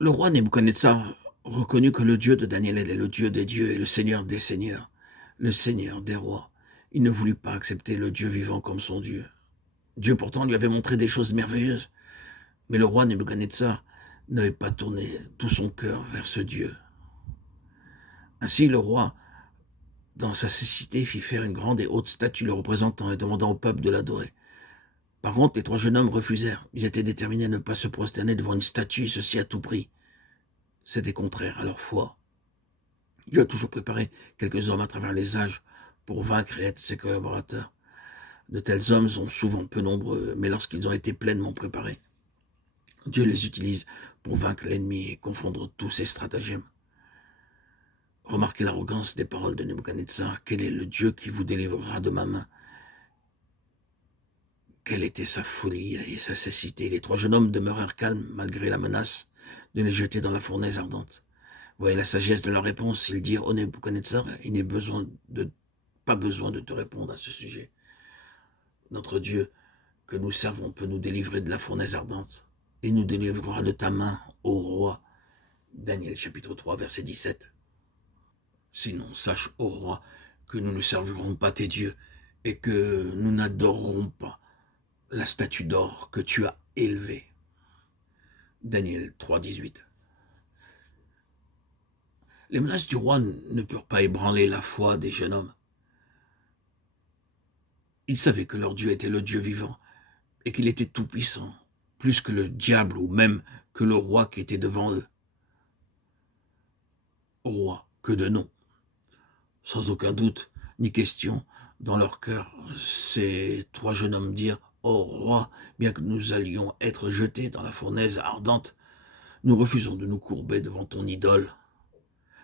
Le roi Nebuchadnezzar reconnut que le Dieu de Daniel est le Dieu des dieux et le Seigneur des seigneurs, le Seigneur des rois. Il ne voulut pas accepter le Dieu vivant comme son Dieu. Dieu pourtant lui avait montré des choses merveilleuses, mais le roi Nebuchadnezzar n'avait pas tourné tout son cœur vers ce Dieu. Ainsi le roi, dans sa cécité, fit faire une grande et haute statue le représentant et demandant au peuple de l'adorer. Par contre, les 3 jeunes hommes refusèrent. Ils étaient déterminés à ne pas se prosterner devant une statue, et ceci à tout prix. C'était contraire à leur foi. Dieu a toujours préparé quelques hommes à travers les âges pour vaincre et être ses collaborateurs. De tels hommes sont souvent peu nombreux, mais lorsqu'ils ont été pleinement préparés, Dieu les utilise pour vaincre l'ennemi et confondre tous ses stratagèmes. Remarquez l'arrogance des paroles de Nebuchadnezzar. Quel est le Dieu qui vous délivrera de ma main? Quelle était sa folie et sa cécité? Les 3 jeunes hommes demeurèrent calmes malgré la menace de les jeter dans la fournaise ardente. Voyez la sagesse de leur réponse. Ils dirent: « Oh Nebuchadnezzar, il n'est pas besoin de te répondre à ce sujet. Notre Dieu que nous servons peut nous délivrer de la fournaise ardente et nous délivrera de ta main, ô roi. » Daniel chapitre 3, verset 17. Sinon, sache, ô roi, que nous ne servirons pas tes dieux et que nous n'adorerons pas la statue d'or que tu as élevée. Daniel 3, 18. Les menaces du roi ne purent pas ébranler la foi des jeunes hommes. Ils savaient que leur Dieu était le Dieu vivant et qu'il était tout-puissant, plus que le diable ou même que le roi qui était devant eux. Roi que de nom. Sans aucun doute ni question, dans leur cœur, ces 3 jeunes hommes dirent: « Ô roi, bien que nous allions être jetés dans la fournaise ardente, nous refusons de nous courber devant ton idole.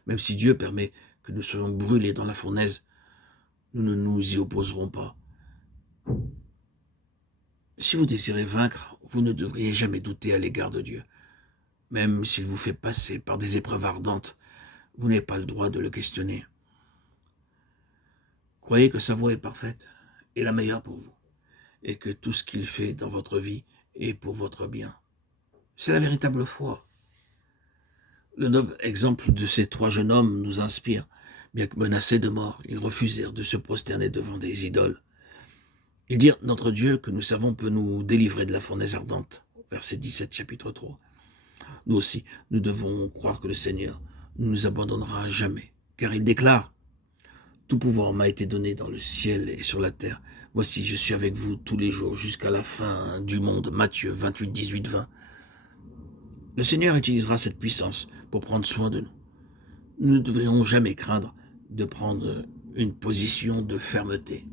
Même si Dieu permet que nous soyons brûlés dans la fournaise, nous ne nous y opposerons pas. Si vous désirez vaincre, vous ne devriez jamais douter à l'égard de Dieu. Même s'il vous fait passer par des épreuves ardentes, vous n'avez pas le droit de le questionner. Croyez que sa voie est parfaite et la meilleure pour vous, et que tout ce qu'il fait dans votre vie est pour votre bien. C'est la véritable foi. Le noble exemple de ces 3 jeunes hommes nous inspire. Bien que menacés de mort, ils refusèrent de se prosterner devant des idoles. Ils dirent: « Notre Dieu que nous servons peut nous délivrer de la fournaise ardente. » Verset 17, chapitre 3. Nous aussi, nous devons croire que le Seigneur ne nous abandonnera jamais, car il déclare: « Tout pouvoir m'a été donné dans le ciel et sur la terre. Voici, je suis avec vous tous les jours jusqu'à la fin du monde. » Matthieu 28, 18, 20. Le Seigneur utilisera cette puissance pour prendre soin de nous. Nous ne devrions jamais craindre de prendre une position de fermeté.